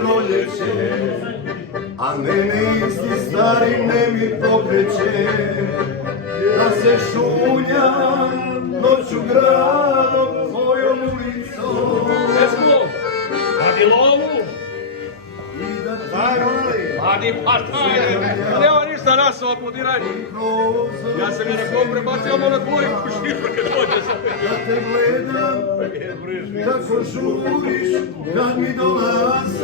proljeće, a mene isti stari nemir pokreće, da se šunjam noću gradom tvojom ulicom. Pesmo, vadi lovu, vadi partaje, nema ništa nas opodiraj. Ja sam je rekao prebacio ono tvoju kućinu kad dođe sa Da te gledam, kako žuriš, kad mi dolaziš.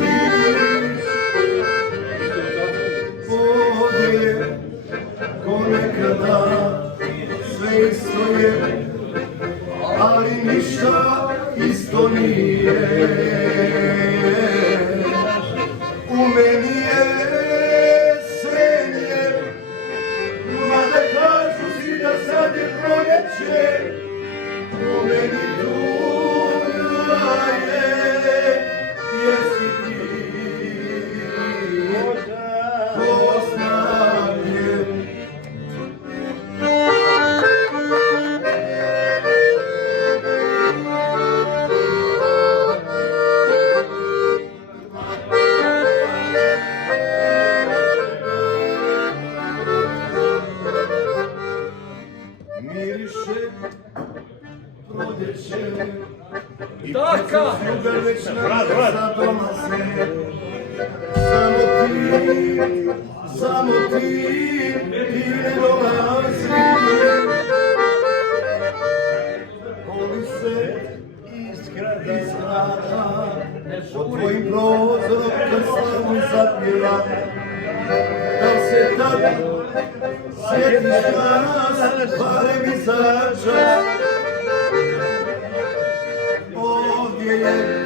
Ovdje je, ko nekada, sve isto je, ali ništa isto nije. U meni je srenje, mada kažu si da sad je proljeće. U meni duga je, jesi ti, ko zna gdje. Miriše proljeće i Taka! ljubav već nam za doma sve. Samo ti ne dolazi. Voli se iz grada, pod tvojim prozorom kad slavu zapjeva. Da se tad sjetiš nas, barem i za čas. Ovdje je